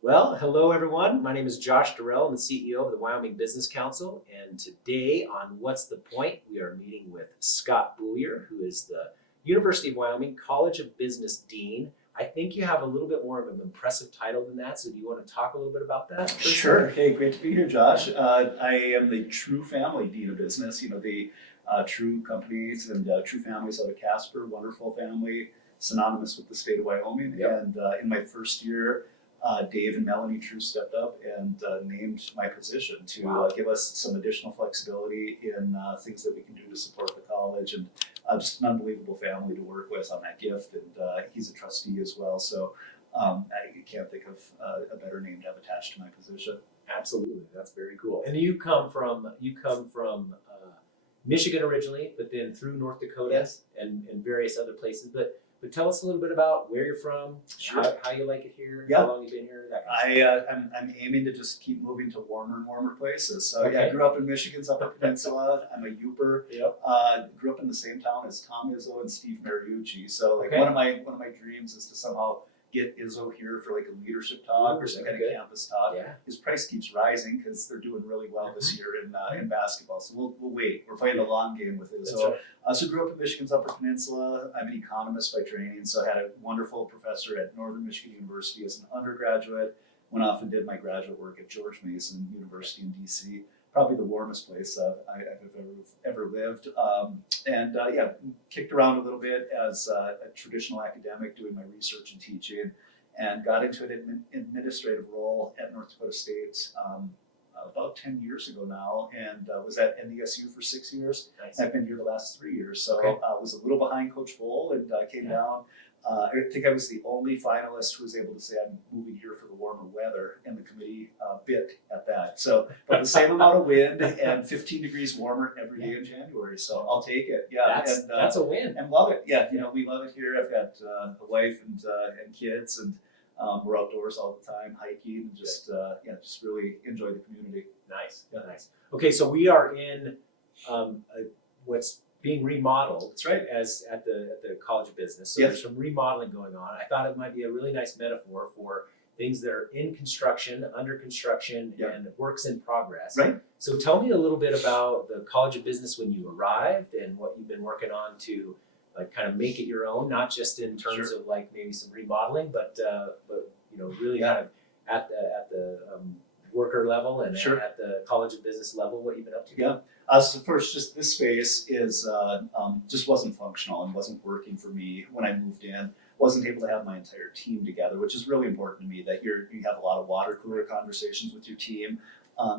Well, hello everyone. My name is Josh Dorrell. I'm the CEO of the Wyoming Business Council. And today on What's the Point, we are meeting with Scott Beaulier, who is the University of Wyoming College of Business Dean. I think you have a little bit more of an impressive title than that. So do you want to talk a little bit about that? Sure. Hey, great to be here, Josh. I am the True Family Dean of Business. The True Companies and True Families out of Casper, wonderful family, synonymous with the state of Wyoming. Yep. And in my first year, Dave and Melanie True stepped up and named my position to Wow. give us some additional flexibility in things that we can do to support the college. And just an unbelievable family to work with on that gift. And he's a trustee as well. So I can't think of a better name to have attached to my position. Absolutely. That's very cool. And you come from Michigan originally, but then through North Dakota Yes. and various other places. But tell us a little bit about where you're from, Sure. how you like it here, Yeah. how long you've been here, that kind of stuff. I'm aiming to just keep moving to warmer and warmer places. So Okay. I grew up in Michigan's Upper Peninsula. I'm a Youper. Yep. Grew up in the same town as Tom Izzo and Steve Mariucci. So Okay. one of my dreams is to somehow get Izzo here for like a leadership talk Ooh, or some kind okay. of campus talk. Yeah. His price keeps rising because they're doing really well this year in basketball. So we'll wait. We're playing a long game with That's Izzo. right. So grew up in Michigan's Upper Peninsula. I'm an economist by training, so I had a wonderful professor at Northern Michigan University as an undergraduate. Went off and did my graduate work at George Mason University in DC. Probably the warmest place I've ever lived. And kicked around a little bit as a traditional academic doing my research and teaching, and got into an administrative role at North Dakota State about 10 years ago now, and was at NDSU for 6 years. Nice. I've been here the last 3 years, so Okay. was a little behind Coach Bowl and came Yeah. down. I think I was the only finalist who was able to say I'm moving here for the warmer weather, and the committee bit at that. So, but the same amount of wind and 15 degrees warmer every day in January. So I'll take it. Yeah, That's a win. and love it. Yeah, we love it here. I've got a wife and kids, and we're outdoors all the time, hiking, and just really enjoy the community. Nice. Yeah. Nice. Okay, so we are in what's being remodeled. That's right. As at the College of Business. So Yes. there's some remodeling going on. I thought it might be a really nice metaphor for things that are in construction, under construction, Yeah. and works in progress. Right. So tell me a little bit about the College of Business when you arrived and what you've been working on to like kind of make it your own, not just in terms Sure. of like maybe some remodeling, but really Yeah. kind of at the worker level and Sure. at the College of Business level, what you've been up to. Yeah. So first, just this space is just wasn't functional and wasn't working for me when I moved in. Wasn't able to have my entire team together, which is really important to me. That you have a lot of water cooler conversations with your team.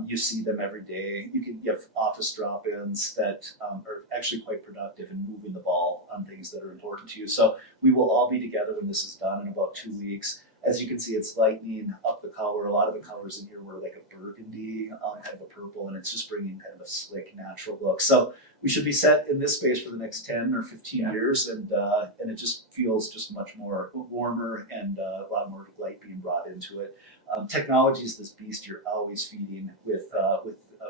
You see them every day. You have office drop-ins that are actually quite productive in moving the ball on things that are important to you. So we will all be together when this is done in about 2 weeks. As you can see, it's lightening up the color. A lot of the colors in here were like a burgundy, kind of a purple, and it's just bringing kind of a slick, natural look. So we should be set in this space for the next 10 or 15 Yeah. years, and it just feels just much more warmer and a lot more light being brought into it. Technology is this beast you're always feeding with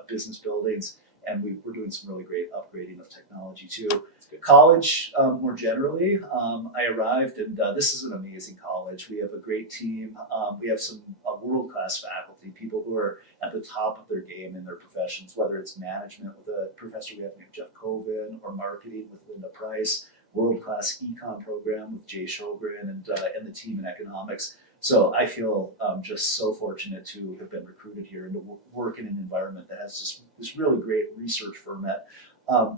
business buildings, and we're doing some really great upgrading of technology too. That's good. College, more generally, I arrived, and this is an amazing college. We have a great team. We have some world-class faculty, people who are at the top of their game in their professions, whether it's management with a professor we have named Jeff Colvin, or marketing with Linda Price, world-class econ program with Jay Shogren, and the team in economics. So I feel just so fortunate to have been recruited here and to work in an environment that has this really great research format.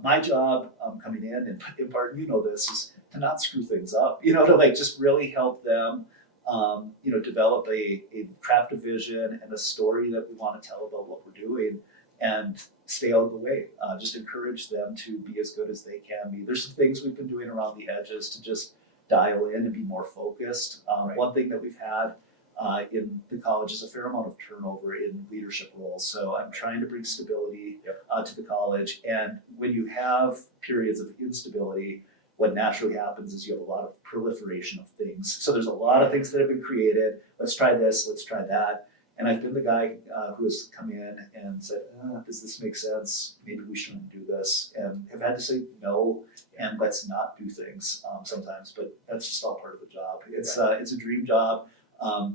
My job coming in part, this, is to not screw things up, to like just really help them, develop a craft a vision and a story that we want to tell about what we're doing, and stay out of the way. Just encourage them to be as good as they can be. There's some things we've been doing around the edges to just dial in and be more focused. Right. One thing that we've had in the college is a fair amount of turnover in leadership roles. So I'm trying to bring stability to the college. And when you have periods of instability, what naturally happens is you have a lot of proliferation of things. So there's a lot of things that have been created. Let's try this, let's try that. And I've been the guy who has come in and said, does this make sense? Maybe we shouldn't do this. And have had to say no, and let's not do things sometimes, but that's just all part of the job. It's a dream job.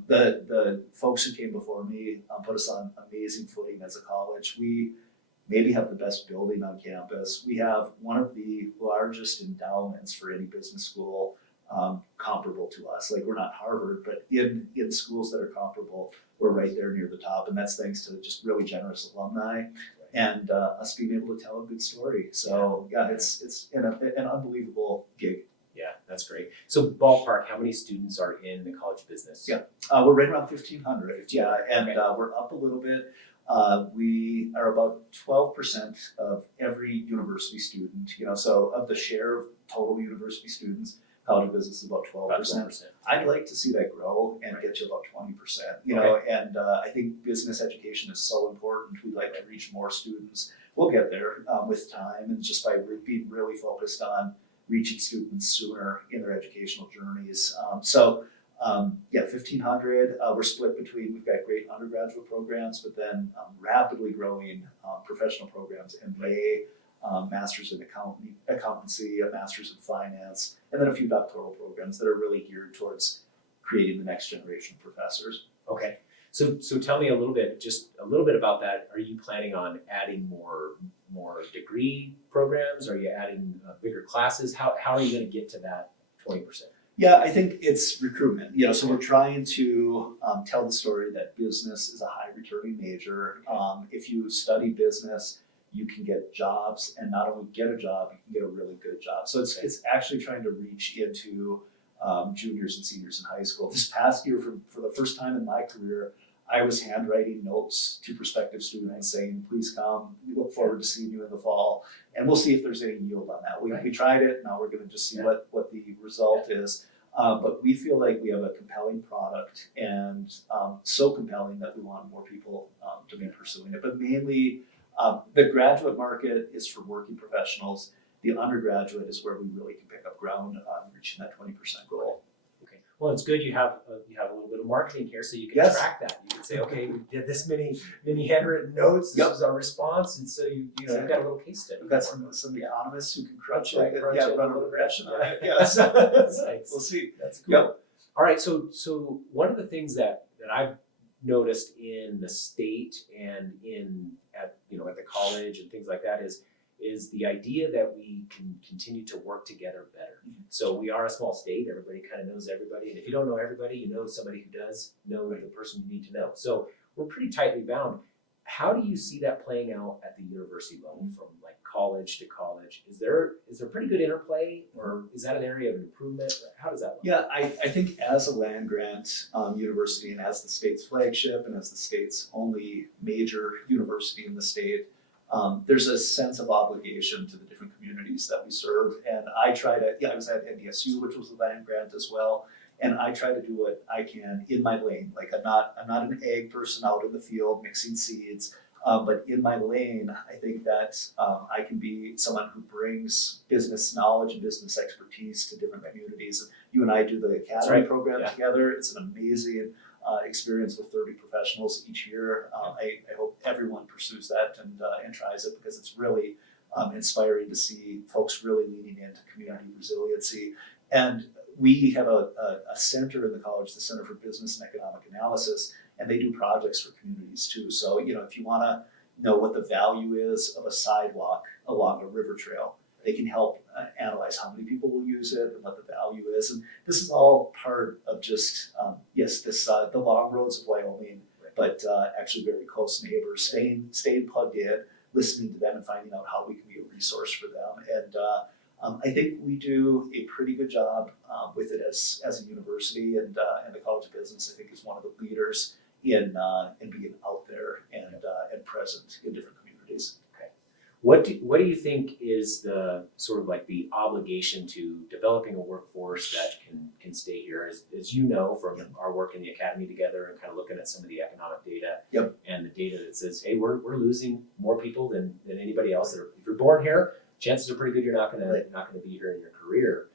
The folks who came before me put us on amazing footing as a college. We maybe have the best building on campus. We have one of the largest endowments for any business school comparable to us. Like, we're not Harvard, but in schools that are comparable, we're right there near the top. And that's thanks to just really generous alumni and us being able to tell a good story. So yeah, it's an unbelievable gig. Yeah, that's great. So ballpark, how many students are in the college of business? Yeah, we're right around 1,500. Yeah, and Okay. we're up a little bit. We are about 12% of every university student. So of the share of total university students, college of business is about 12%. I'd like to see that grow and get to about 20%. And I think business education is so important. We'd like to reach more students. We'll get there with time, and just by being really focused on reaching students sooner in their educational journeys. 1,500. We're split between, we've got great undergraduate programs, but then rapidly growing professional programs, MBA, Masters in Accountancy, a Masters in Finance, and then a few doctoral programs that are really geared towards creating the next generation of professors. Okay. So tell me a little bit about that. Are you planning on adding more degree programs? Are you adding bigger classes? How are you going to get to that 20%? Yeah, I think it's recruitment. So we're trying to tell the story that business is a high returning major. If you study business, you can get jobs, and not only get a job, you can get a really good job. So it's actually trying to reach into juniors and seniors in high school. This past year, for the first time in my career, I was handwriting notes to prospective students saying, please come, we look forward to seeing you in the fall. And we'll see if there's any yield on that. We tried it, now we're going to just see what the result is. But we feel like we have a compelling product, and so compelling that we want more people to be pursuing it. But mainly, the graduate market is for working professionals. The undergraduate is where we really can pick up ground on reaching that 20% goal. Okay. Well, it's good you have a little bit of marketing here, so you can track that. You can say, okay, we did this many handwritten notes. This was our response, and so you've got a little case study. We've got some economists who can crunch it, run a regression on it. Yeah, That's nice. We'll see. That's cool. Yep. All right. So one of the things that I've noticed in the state and at the college and things like that is the idea that we can continue to work together better. Mm-hmm. So we are a small state. Everybody kind of knows everybody. And if you don't know everybody, you know somebody who does know the person you need to know. So we're pretty tightly bound. How do you see that playing out at the university level, from like college to college? Is there pretty good interplay, or is that an area of improvement? How does that look? Yeah, I think as a land grant university, and as the state's flagship, and as the state's only major university in the state, there's a sense of obligation to the different communities that we serve. And I was at NDSU, which was a land grant as well. And I try to do what I can in my lane. Like, I'm not an ag person out in the field mixing seeds, but in my lane, I think that I can be someone who brings business knowledge and business expertise to different communities. You and I do the academy program together. It's an amazing experience with 30 professionals each year. I hope everyone pursues that and tries it, because it's really inspiring to see folks really leaning into community resiliency. And we have a center in the college, the Center for Business and Economic Analysis, and they do projects for communities too. So, if you want to know what the value is of a sidewalk along a river trail, they can help analyze how many people will use it and what the value is. And this is all part of just, the long roads of Wyoming, but actually very close neighbors, staying plugged in, listening to them and finding out how we can be a resource for them. And I think we do a pretty good job with it as a university, and the College of Business, I think, is one of the leaders in being out there and present in different communities. Okay. What do you think is the sort of like the obligation to developing a workforce that can stay here? As you know from our work in the academy together and kind of looking at some of the economic data and the data that says, hey, we're losing more people than anybody else. If you're born here, chances are pretty good you're not going to be here in your career.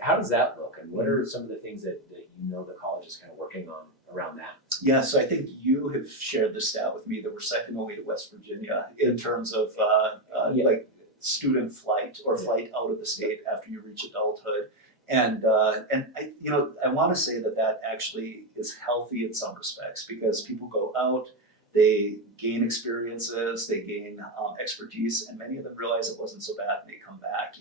How does that look, and what are some of the things that the college is kind of working on around that? Yeah, so I think you have shared this stat with me that we're second only to West Virginia in terms of like student flight or flight out of the state after you reach adulthood. And I, I want to say that actually is healthy in some respects because people go out, they gain experiences, they gain expertise, and many of them realize it wasn't so bad, and they come back.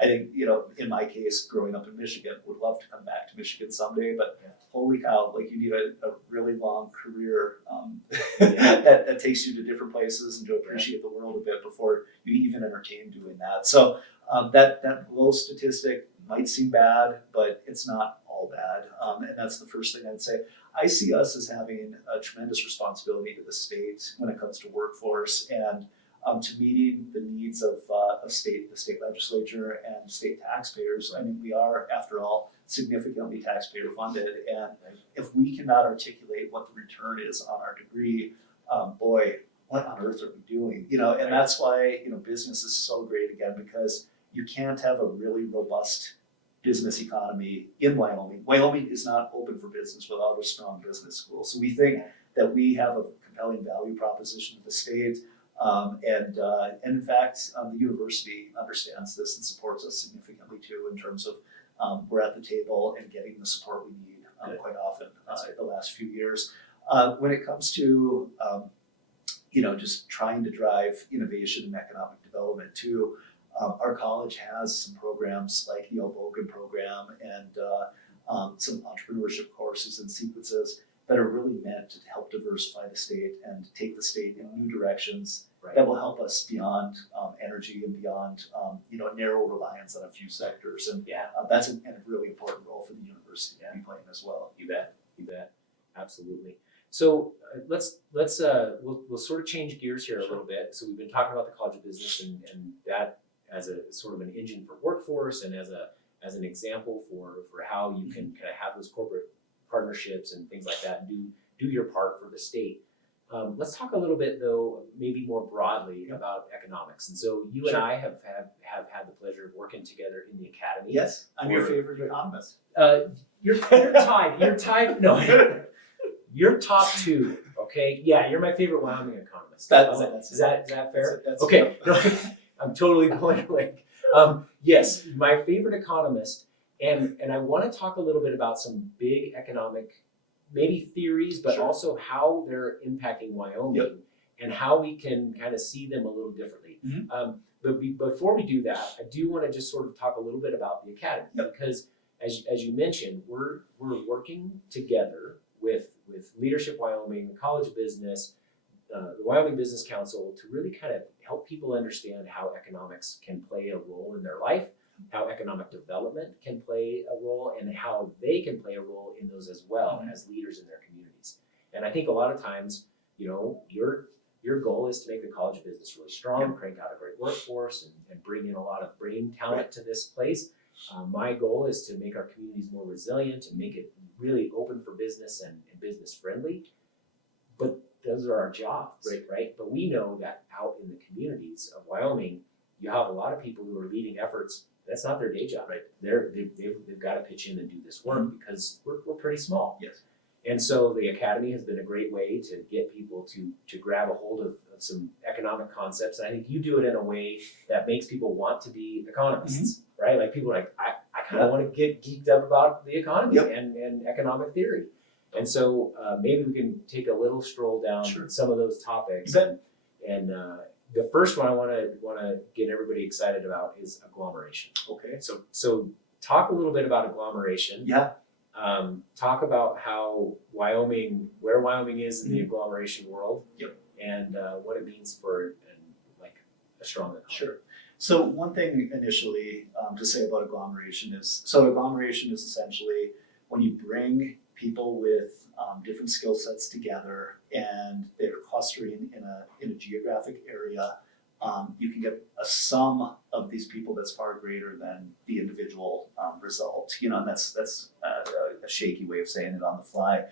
I think in my case, growing up in Michigan, would love to come back to Michigan someday, but holy cow, like you need a really long career that takes you to different places and to appreciate the world a bit before you even entertain doing that. So that low statistic might seem bad, but it's not all bad. And that's the first thing I'd say. I see us as having a tremendous responsibility to the state when it comes to workforce and to meeting the needs of the state legislature and state taxpayers. I mean, we are, after all, significantly taxpayer funded, and if we cannot articulate what the return is on our degree, boy, what on earth are we doing? And that's why business is so great again, because you can't have a really robust business economy in Wyoming. Wyoming is not open for business without a strong business school. So we think that we have a compelling value proposition to the state. And in fact, the university understands this and supports us significantly too, in terms of we're at the table and getting the support we need quite often in the last few years. When it comes to just trying to drive innovation and economic development too, our college has some programs like the Bogan program and some entrepreneurship courses and sequences that are really meant to help diversify the state and take the state in new directions that will help us beyond energy and beyond narrow reliance on a few sectors. And that's a really important role for the university to be playing as well. You bet, absolutely. So we'll sort of change gears here a little bit. So we've been talking about the College of Business and that as a sort of an engine for workforce and as an example for how you can kind of have those corporate partnerships and things like that and do your part for the state. Let's talk a little bit though, maybe more broadly about economics. And so you and I have had the pleasure of working together in the academy. Yes, I'm your favorite economist. You're tied. You're tied. No, you're top two. Okay, yeah, you're my favorite Wyoming economist. Is that fair? That's okay. No, I'm totally going away. Yes, my favorite economist, and I want to talk a little bit about some big economic, maybe theories, but also how they're impacting Wyoming and how we can kind of see them a little differently. But before we do that, I do want to just sort of talk a little bit about the academy because, as you mentioned, we're working together with Leadership Wyoming, the College of Business, the Wyoming Business Council to really kind of help people understand how economics can play a role in their life, how economic development can play a role, and how they can play a role in those as well as leaders in their communities. And I think a lot of times, your goal is to make the College of Business really strong, crank out a great workforce, and bring in a lot of brain talent to this place. My goal is to make our communities more resilient and make it really open for business and business friendly. But those are our jobs, right? But we know that out in the communities of Wyoming, you have a lot of people who are leading efforts. That's not their day job, right? They've got to pitch in and do this work because we're pretty small. Yes. And so the academy has been a great way to get people to grab a hold of some economic concepts. And I think you do it in a way that makes people want to be economists, right? Like people are like, I kind of want to get geeked up about the economy and economic theory. And so maybe we can take a little stroll down some of those topics. And the first one I want to get everybody excited about is agglomeration. Okay. So talk a little bit about agglomeration. Yeah. Talk about how where Wyoming is in the agglomeration world. Yep. And what it means for a strong economy. Sure. So one thing initially to say about agglomeration is essentially when you bring people with different skill sets together and they're clustering in a geographic area, you can get a sum of these people that's far greater than the individual result. And that's a shaky way of saying it on the fly.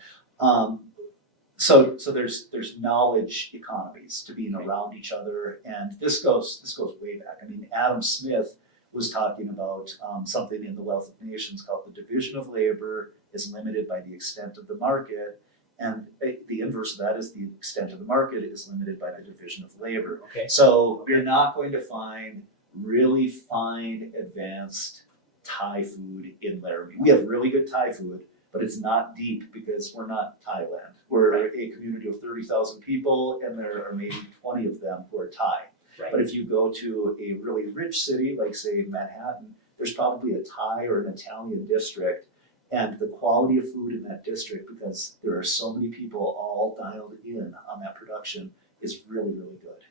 So there's knowledge economies to being around each other, and this goes way back. I mean, Adam Smith was talking about something in The Wealth of Nations called the division of labor is limited by the extent of the market, and the inverse of that is the extent of the market is limited by the division of labor. Okay. So you're not going to find really fine, advanced Thai food in Laramie. We have really good Thai food, but it's not deep because we're not Thailand. We're a community of 30,000 people, and there are maybe 20 of them who are Thai. Right. But if you go to a really rich city, like say Manhattan, there's probably a Thai or an Italian district, and the quality of food in that district, because there are so many people all dialed in on that production, is really, really good.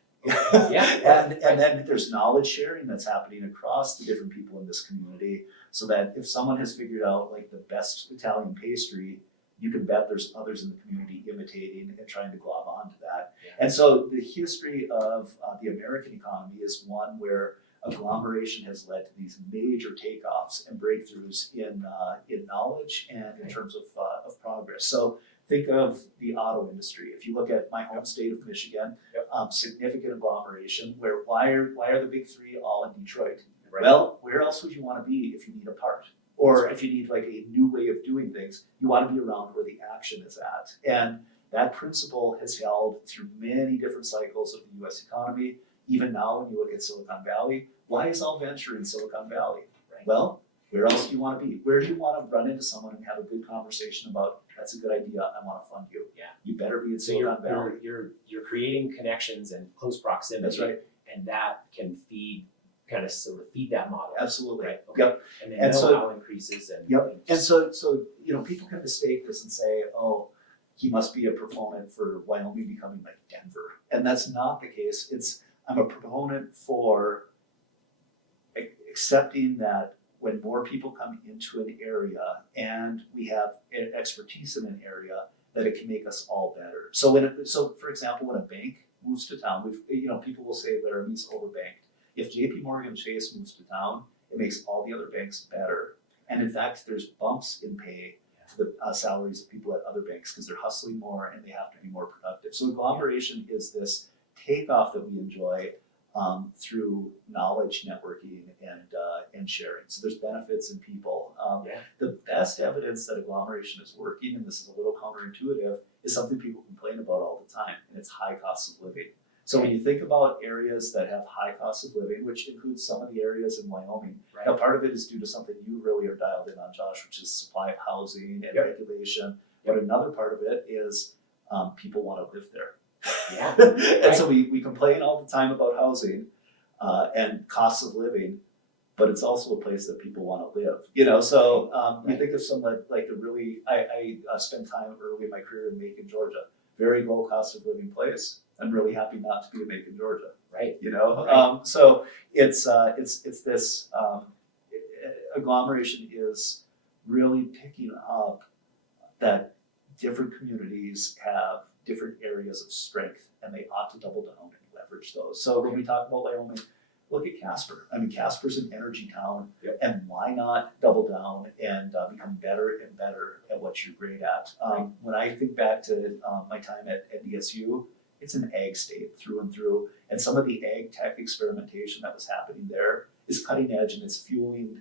Yeah. And then there's knowledge sharing that's happening across the different people in this community, so that if someone has figured out like the best Italian pastry, you can bet there's others in the community imitating and trying to glob onto that. Yeah. And so the history of the American economy is one where agglomeration has led to these major takeoffs and breakthroughs in knowledge and in terms of progress. So think of the auto industry. If you look at my home state of Michigan, significant agglomeration. Why are the big three all in Detroit? Right. Well, where else would you want to be if you need a part? Or Right. if you need like a new way of doing things, you want to be around where the action is at. And that principle has held through many different cycles of the US economy. Even now, when you look at Silicon Valley, why is all venture in Silicon Valley? Right. Well, where else do you want to be? Where do you want to run into someone and have a good conversation about, that's a good idea, I want to fund you. Yeah. You better be in So Silicon Valley. you're creating connections and close proximity. That's right. And that can kind of sort of feed that model. Absolutely. Right. Okay. Yep. And then And so- know-how increases and Yep. And so people can mistake this and say, oh, he must be a proponent for Wyoming becoming like Denver. And that's not the case. I'm a proponent for accepting that when more people come into an area and we have expertise in an area, that it can make us all better. So for example, when a bank moves to town, people will say Laramie's overbanked. If JP Morgan Chase moves to town, it makes all the other banks better. And in fact, there's bumps in pay to the salaries of people at other banks because they're hustling more and they have to be more productive. So agglomeration is this takeoff that we enjoy through knowledge networking and sharing. So there's benefits in people. The best evidence that agglomeration is working, and this is a little counterintuitive, is something people complain about all the time, and it's high cost of living. So when you think about areas that have high cost of living, which includes some of the areas in Wyoming, Right. now part of it is due to something you really are dialed in on, Josh, which is supply of housing and regulation. But another part of it is people want to live there. Yeah. And so we complain all the time about housing and costs of living, but it's also a place that people want to live. So you think of some like the really, I spent time early in my career in Macon, Georgia. Very low cost of living place. I'm really happy not to be in Macon, Georgia. Right. Right. So it's this agglomeration is really picking up that different communities have different areas of strength, and they ought to double down and leverage those. So when we talk about Wyoming, look at Casper. I mean, Casper's an energy town, and why not double down and become better and better at what you're great at? When I think back to my time at DSU, it's an ag state through and through, and some of the ag tech experimentation that was happening there is cutting edge, and it's fueling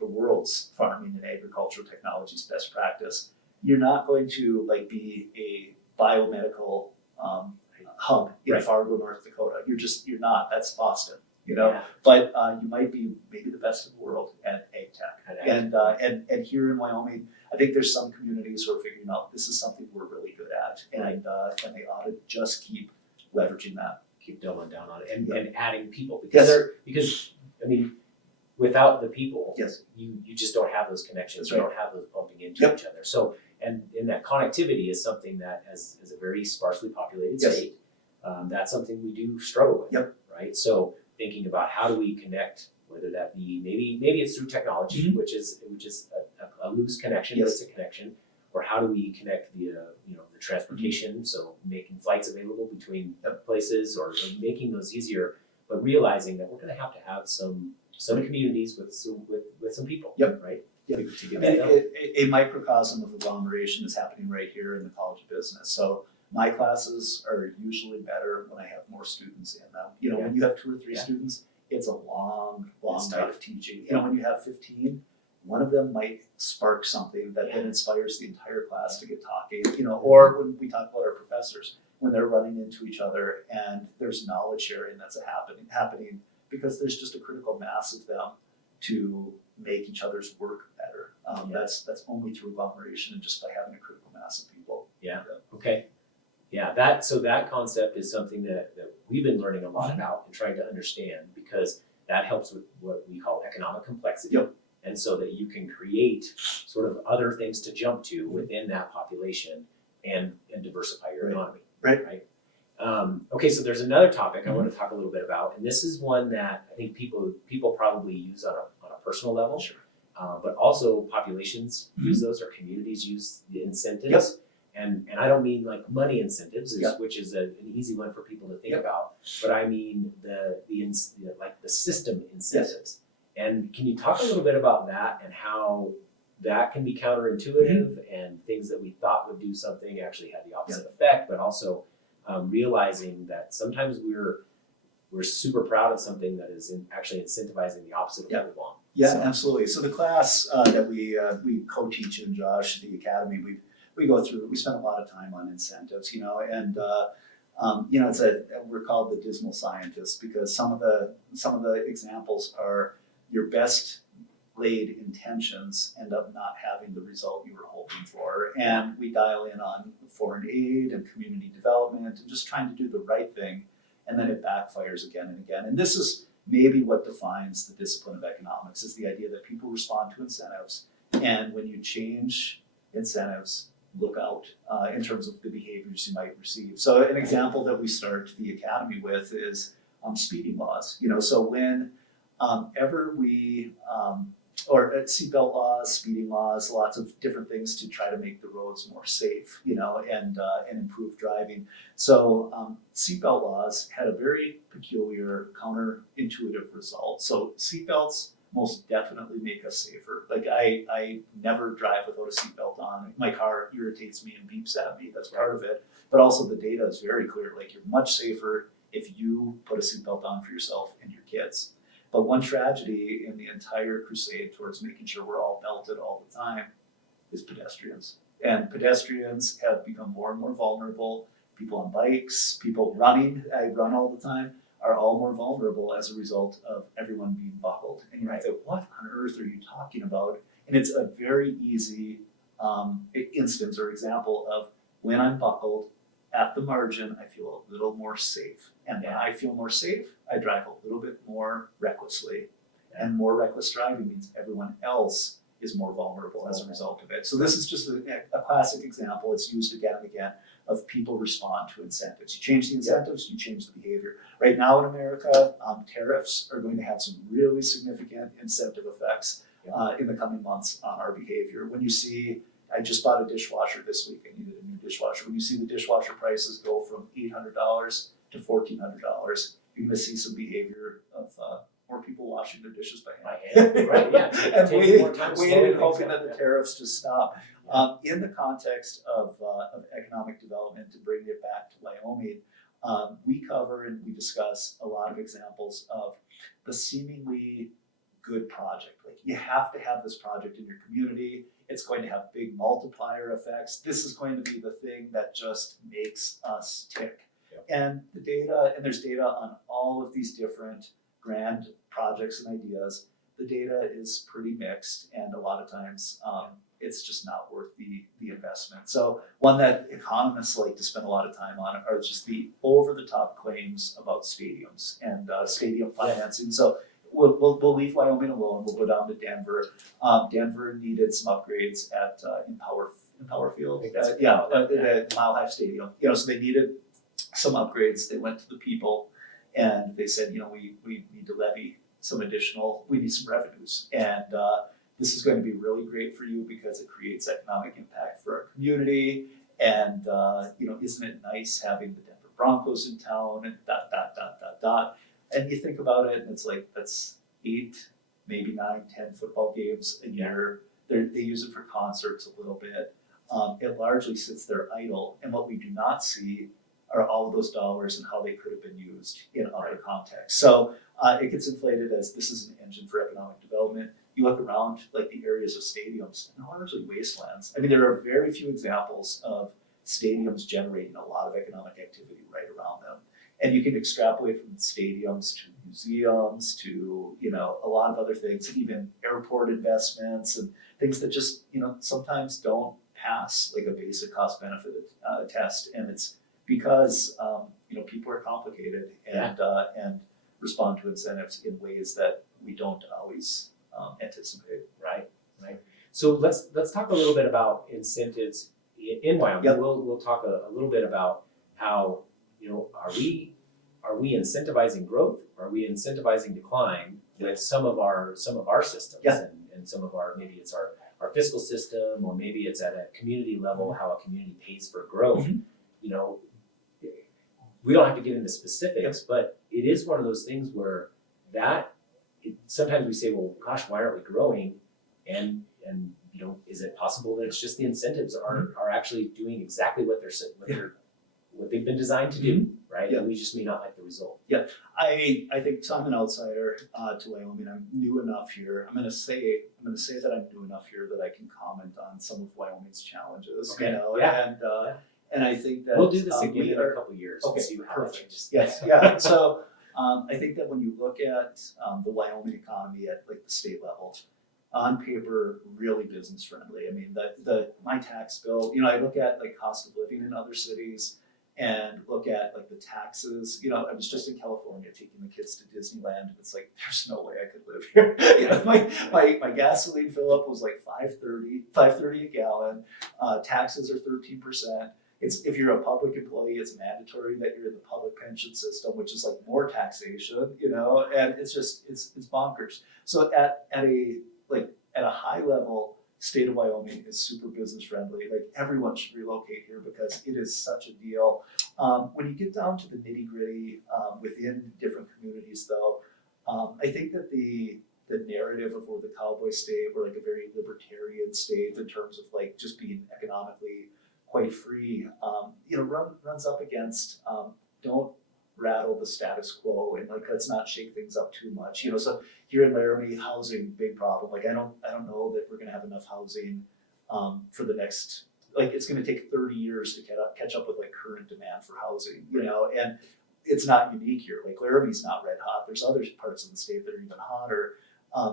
the world's farming and agricultural technologies best practice. You're not going to be a biomedical hub in Fargo, North Dakota. You're not. That's Boston. But you might be maybe the best in the world at ag tech. And here in Wyoming, I think there's some communities who are figuring out this is something we're really good at, and they ought to just keep leveraging that. Keep doubling down on it and adding people because I mean, without the people, you just don't have those connections. That's right. You don't have those bumping into each other. So and that connectivity is something that as a very sparsely populated state, that's something we do struggle with. Right. So thinking about how do we connect, whether that be maybe it's through technology, which is a loose connection, but it's a connection, or how do we connect via the transportation, so making flights available between places or making those easier, but realizing that we're going to have some communities with some people, right? To get that done. A microcosm of agglomeration is happening right here in the College of Business. So my classes are usually better when I have more students in them. When you have 2 or 3 students, it's a long night of teaching. When you have 15, one of them might spark something that then inspires the entire class to get talking. Or when we talk about our professors, when they're running into each other and there's knowledge sharing that's happening because there's just a critical mass of them to make each other's work better. That's only through agglomeration and just by having a critical mass of people. Okay. Yeah, that concept is something that we've been learning a lot about and trying to understand, because that helps with what we call economic complexity. Yep. And so that you can create sort of other things to jump to within that population and diversify your economy. Right. Okay, so there's another topic I want to talk a little bit about, and this is one that I think people probably use on a personal level. Sure. But also populations use those, or communities use the incentives. And I don't mean like money incentives, which is an easy one for people to think about, but I mean the system incentives. And can you talk a little bit about that and how that can be counterintuitive and things that we thought would do something actually had the opposite effect, but also realizing that sometimes we're super proud of something that is actually incentivizing the opposite of what we want. Yeah, absolutely. So the class that we co-teach in, Josh, the academy, we go through. We spend a lot of time on incentives, and we're called the dismal scientists, because some of the examples are your best laid intentions end up not having the result you were hoping for, and we dial in on foreign aid and community development and just trying to do the right thing, and then it backfires again and again. And this is maybe what defines the discipline of economics, is the idea that people respond to incentives, and when you change incentives, look out in terms of the behaviors you might receive. So an example that we start the academy with is speeding laws. So when ever we or seatbelt laws, speeding laws, lots of different things to try to make the roads more safe, and improve driving. So seatbelt laws had a very peculiar counterintuitive result. So seatbelts most definitely make us safer. Like I never drive without a seatbelt on. My car irritates me and beeps at me. That's part of it. But also the data is very clear. Like, you're much safer if you put a seatbelt on for yourself and your kids. But one tragedy in the entire crusade towards making sure we're all belted all the time is pedestrians. And pedestrians have become more and more vulnerable. People on bikes, people running, I run all the time, are all more vulnerable as a result of everyone being buckled. And you might think, what on earth are you talking about? And it's a very easy instance or example of when I'm buckled, at the margin, I feel a little more safe. And when I feel more safe, I drive a little bit more recklessly. And more reckless driving means everyone else is more vulnerable as a result of it. So this is just a classic example. It's used again and again of people respond to incentives. You change the incentives, you change the behavior. Right now in America, tariffs are going to have some really significant incentive effects in the coming months on our behavior. When you see, I just bought a dishwasher this week. I needed a new dishwasher. When you see the dishwasher prices go from $800 to $1,400, you're going to see some behavior of more people washing their dishes by hand. Right, yeah. And waiting and hoping that the tariffs just stop. In the context of economic development, to bring it back to Wyoming, we cover and we discuss a lot of examples of the seemingly good project. Like, you have to have this project in your community. It's going to have big multiplier effects. This is going to be the thing that just makes us tick. Yep. And the data, and there's data on all of these different grand projects and ideas. The data is pretty mixed, and a lot of times it's just not worth the investment. So one that economists like to spend a lot of time on are just the over-the-top claims about stadiums and stadium financing. So we'll leave Wyoming alone. We'll go down to Denver. Denver needed some upgrades at Empower Field. The Mile High Stadium. So they needed some upgrades. They went to the people and they said, we need to levy some additional. We need some revenues, and this is going to be really great for you because it creates economic impact for our community. And isn't it nice having the Denver Broncos in town and ... And you think about it, and it's like, that's 8, maybe 9, 10 football games a year. They use it for concerts a little bit. It largely sits there idle. And what we do not see are all of those dollars and how they could have been used in other contexts. So it gets inflated as this is an engine for economic development. You look around like the areas of stadiums, and largely wastelands. I mean, there are very few examples of stadiums generating a lot of economic activity right around them. And you can extrapolate from stadiums to museums to, a lot of other things, even airport investments and things that just, sometimes don't pass like a basic cost benefit test. And it's because, people are complicated and respond to incentives in ways that we don't always anticipate. Right. So let's talk a little bit about incentives in Wyoming. Yep. We'll talk a little bit about how, are we incentivizing growth? Are we incentivizing decline with some of our systems? Yeah. And some of our, maybe it's our fiscal system, or maybe it's at a community level, how a community pays for growth. We don't have to get into specifics, but it is one of those things where sometimes we say, well, gosh, why aren't we growing? And is it possible that it's just the incentives are actually doing exactly what they've been designed to do, right? Yeah. And we just may not like the result. Yeah, I think, so I'm an outsider to Wyoming. I'm new enough here. I'm gonna say that I'm new enough here that I can comment on some of Wyoming's challenges. Okay. Yeah. And I think that We'll do this again we in a couple of years Okay, and see how it perfect. changes. Yes, yeah. So I think that when you look at the Wyoming economy at like the state level, on paper, really business friendly. I mean, my tax bill, I look at like cost of living in other cities and look at like the taxes. I was just in California taking the kids to Disneyland, and it's like, there's no way I could live here. My gasoline fill up was like $5.30 a gallon. Taxes are 13%. If you're a public employee, it's mandatory that you're in the public pension system, which is like more taxation, and it's bonkers. So at a high level, state of Wyoming is super business friendly. Like, everyone should relocate here because it is such a deal. When you get down to the nitty gritty within different communities, though, I think that the narrative of we're the cowboy state, we're like a very libertarian state in terms of like just being economically quite free, runs up against don't rattle the status quo, and like, let's not shake things up too much. So here in Laramie, housing, big problem. Like, I don't know that we're gonna have enough housing for the next, like, it's gonna take 30 years to catch up with like current demand for housing, and it's not unique here. Like, Laramie's not red hot. There's other parts of the state that are even hotter.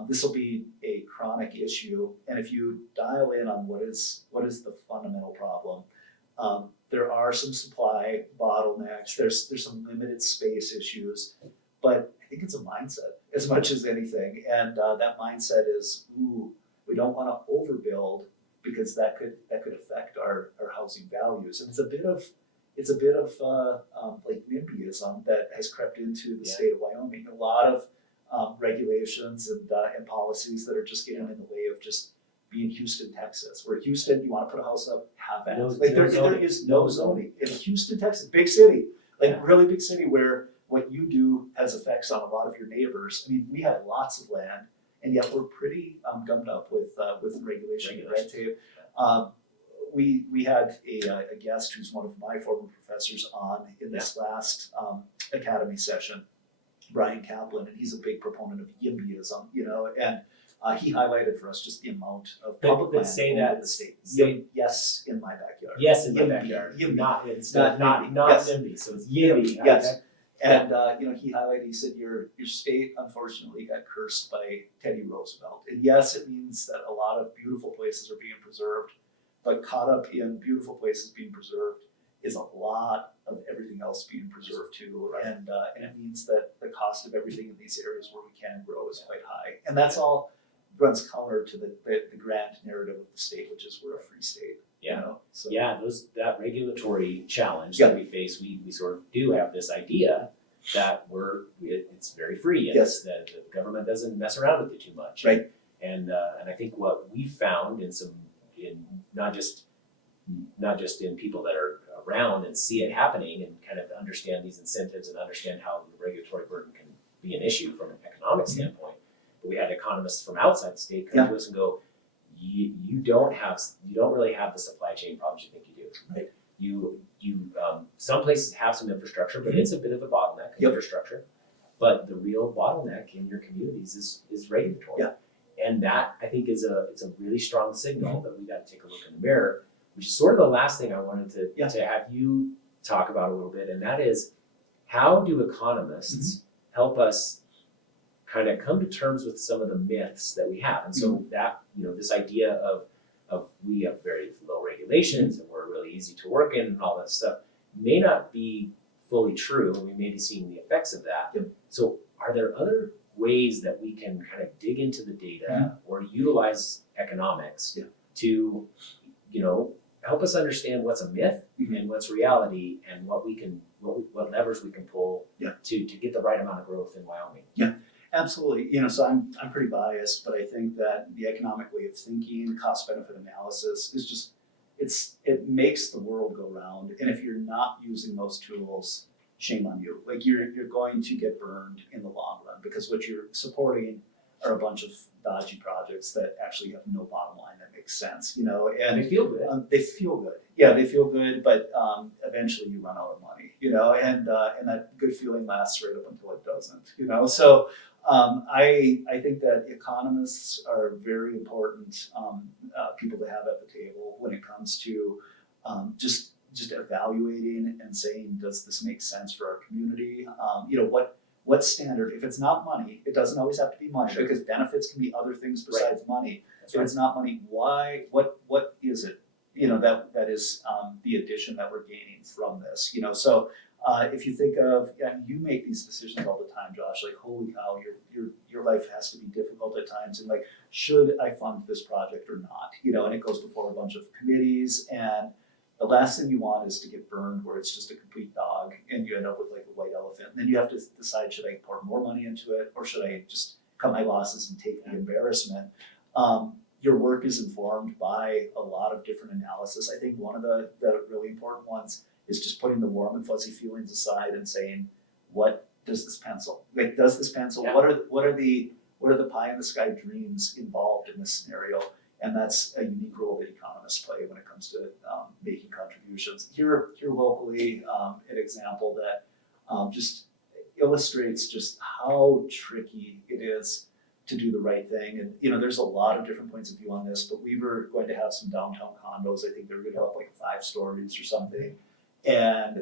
This will be a chronic issue, and if you dial in on what is the fundamental problem, there are some supply bottlenecks. There's some limited space issues, but I think it's a mindset as much as anything. And that mindset is, we don't want to overbuild because that could affect our housing values. And it's a bit of like NIMBYism that has crept into the state of Wyoming. A lot of regulations and policies that are just getting in the way of just being Houston, Texas. Where Houston, you want to put a house up, have at it. There is no zoning. In Houston, Texas, big city, really big city, where what you do has effects on a lot of your neighbors. I mean, we have lots of land, and yet we're pretty gummed up with regulation and red tape. We had a guest who's one of my former professors on in this last academy session, Brian Kaplan, and he's a big proponent of YIMBYism, and he highlighted for us just the amount of public land owned in the state. Yes, in my backyard. Yes, in my YIMBY. backyard. YIMBY. Not Yes. NIMBY, so it's YIMBY. Yes. And he highlighted, he said, your state unfortunately got cursed by Teddy Roosevelt. And yes, it means that a lot of beautiful places are being preserved, but caught up in beautiful places being preserved is a lot of everything else being preserved too. Right. And it means that the cost of everything in these areas where we can grow is quite high. And that's all runs counter to the grand narrative of the state, which is we're a free state. Yeah. So. Yeah, that regulatory challenge that we face, we sort of do have this idea that it's very free, and that the government doesn't mess around with it too much. Right. And I think what we found in not just in people that are around and see it happening and kind of understand these incentives and understand how the regulatory burden can be an issue from an economic standpoint. But we had economists from outside the state come to us and go, you don't really have the supply chain problems you think you do. Right. You some places have some infrastructure, but it's a bit of a bottleneck infrastructure. But the real bottleneck in your communities is regulatory. Yeah. And that, I think, it's a really strong signal that we got to take a look in the mirror, which is sort of the last thing I wanted to have you talk about a little bit, and that is, how do economists help us kind of come to terms with some of the myths that we have. And so that, this idea of we have very low regulations and we're really easy to work in and all that stuff may not be fully true, and we may be seeing the effects of that. So are there other ways that we can kind of dig into the data or utilize economics to, help us understand what's a myth and what's reality, and what what levers we can pull to get the right amount of growth in Wyoming? Yeah, absolutely. So I'm pretty biased, but I think that the economic way of thinking, cost benefit analysis is just it makes the world go round. And if you're not using those tools, shame on you. Like you're going to get burned in the long run, because what you're supporting are a bunch of dodgy projects that actually have no bottom line that makes sense, and they feel good. They feel good. Yeah, they feel good, but eventually you run out of money, and that good feeling lasts right up until it doesn't, So I think that economists are very important people to have at the table when it comes to just evaluating and saying, does this make sense for our community? What standard? If it's not money, it doesn't always have to be money, because benefits can be other things besides money. That's if right. it's not money, why? What is it? That is the addition that we're gaining from this. So if you think of, you make these decisions all the time, Josh. Like, holy cow, your life has to be difficult at times, and like, should I fund this project or not? And it goes before a bunch of committees, and the last thing you want is to get burned where it's just a complete dog and you end up with like a white elephant. And then you have to decide, should I pour more money into it, or should I just cut my losses and take the embarrassment? Your work is informed by a lot of different analysis. I think one of the really important ones is just putting the warm and fuzzy feelings aside and saying, what does this pencil? Like, does this pencil? Yeah. What are the pie in the sky dreams involved in this scenario? And that's a unique role that economists play when it comes to making contributions. Here locally, an example that just illustrates just how tricky it is to do the right thing. And there's a lot of different points of view on this, but we were going to have some downtown condos. I think they were going to have like 5 stories or something. And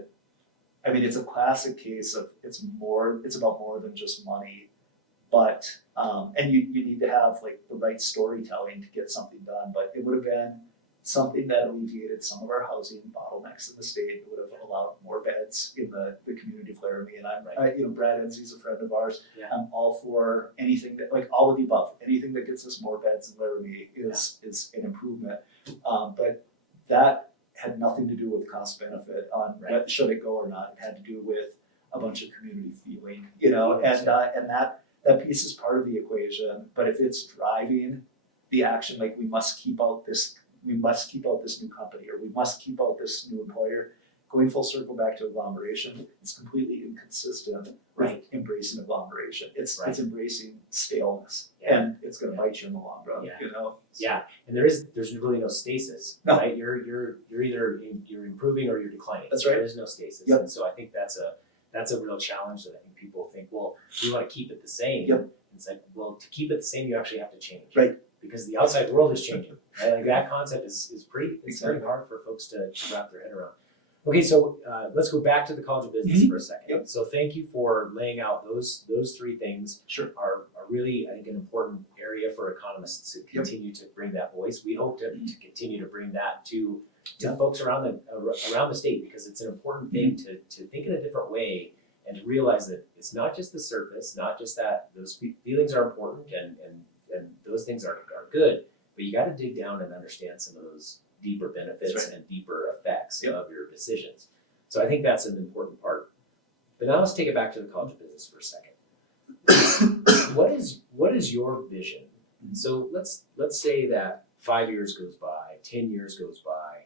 I mean, it's a classic case of it's about more than just money. But and you need to have like the right storytelling to get something done. But it would have been something that alleviated some of our housing bottlenecks in the state. It would have allowed more beds in the community of Laramie. And Brad Enzie's a friend of ours. Yeah. I'm all for anything that, like, all of the above. Anything that gets us more beds in Laramie is an improvement. But that had nothing to do with cost benefit on should it go or not. It had to do with a bunch of community feeling, and that piece is part of the equation. But if it's driving the action, like we must keep out this new company, or we must keep out this new employer, going full circle back to agglomeration, it's completely inconsistent with embracing agglomeration. It's embracing staleness, and it's going to bite you in the long run. Yeah, and there's really no stasis. No. Right? You're either you're improving or you're declining. That's right. There is no stasis. Yep. And so I think that's a real challenge that I think people think, well, we want to keep it the same. Yep. It's like, well, to keep it the same, you actually have to change. Right. Because the outside world is changing. Right? Like that concept is pretty Exactly. very hard for folks to wrap their head around. Okay, so let's go back to the College of Business for a second. Yep. So thank you for laying out those 3 things. Sure. Are really, I think, an important area for economists to continue to bring that voice. We hope to continue to bring that to folks around the state, because it's an important thing to think in a different way and to realize that it's not just the surface, not just that those feelings are important and those things are good, but you got to dig down and understand some of those deeper benefits and deeper effects of your decisions. So I think that's an important part. But now let's take it back to the College of Business for a second. What is your vision? So let's say that 5 years goes by, 10 years goes by.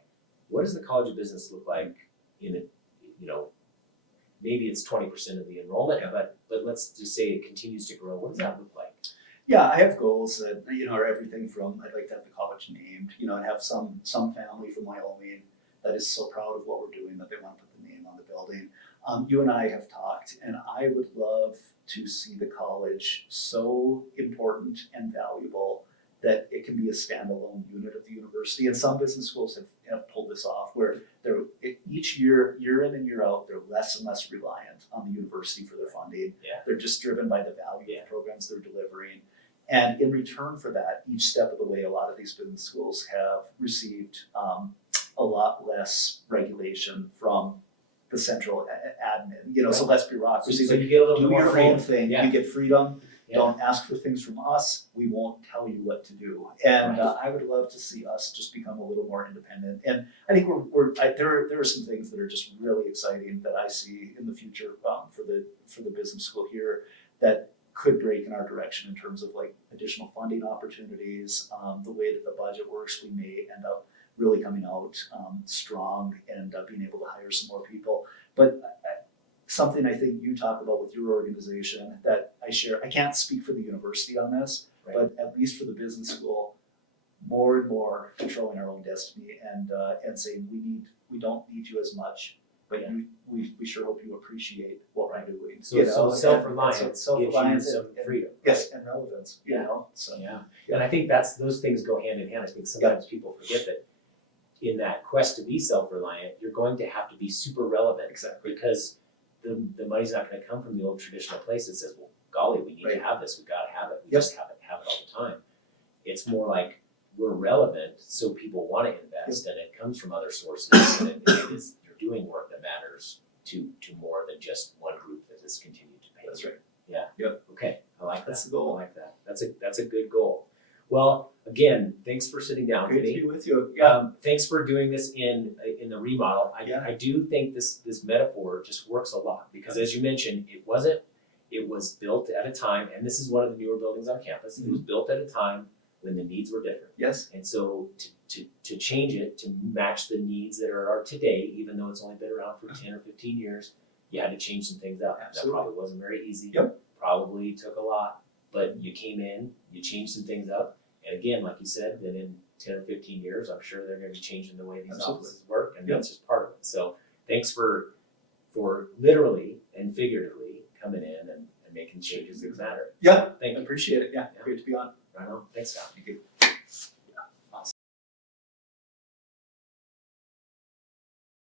What does the College of Business look like in it? Maybe it's 20% of the enrollment, but let's just say it continues to grow. What does that look like? Yeah, I have goals that are everything from, I'd like to have the college named, and have some family from Wyoming that is so proud of what we're doing that they want to put the name on the building. You and I have talked, and I would love to see the college so important and valuable that it can be a standalone unit of the university. And some business schools have pulled this off where each year in and year out, they're less and less reliant on the university for their funding. Yeah. They're just driven by the value of the programs they're delivering. And in return for that, each step of the way, a lot of these business schools have received a lot less regulation from the central admin, so less bureaucracy. So you get a little Do bit more your freedom. own thing, Yeah. you get freedom. Yeah. Don't ask for things from us. We won't tell you what to do. And Right. I would love to see us just become a little more independent. And I think there are some things that are just really exciting that I see in the future for the business school here that could break in our direction in terms of like additional funding opportunities, the way that the budget works. We may end up really coming out strong and being able to hire some more people. But something I think you talk about with your organization that I share, I can't speak for the university on this, Right. but at least for the business school, more and more controlling our own destiny and saying we don't need you as much, but Yeah. we sure hope you appreciate what we're doing. So self-reliance gives you some freedom. Yes, and relevance, so. Yeah, and I think those things go hand in hand. I think sometimes people forget that in that quest to be self-reliant, you're going to have to be super relevant. Exactly. Because the money's not gonna come from the old traditional place that says, well, golly, we need to have this, we gotta have it, we just have it all the time. It's more like we're relevant, so people wanna invest, and it comes from other sources, and it is, you're doing work that matters to more than just one group that has continued to pay. That's right. Yeah. Yep. Okay, I like that. That's the goal. I like that. That's a good goal. Well, again, thanks for sitting down Great today. to be with you. Thanks for doing this in the remodel. I do think this metaphor just works a lot because, as you mentioned, it was built at a time, and this is one of the newer buildings on campus. It was built at a time when the needs were different. Yes. And so to change it to match the needs that are today, even though it's only been around for 10 or 15 years, you had to change some things out. Absolutely. That probably wasn't very easy. Yep. Probably took a lot, but you came in, you changed some things up. And again, like you said, then in 10 or 15 years, I'm sure they're going to be changing the way these offices work, and that's just part of it. So thanks for literally and figuratively coming in and making changes that matter. Yeah, Thank I you. appreciate it. Yeah, great to be on. Right on. Thanks, Scott. Thank you.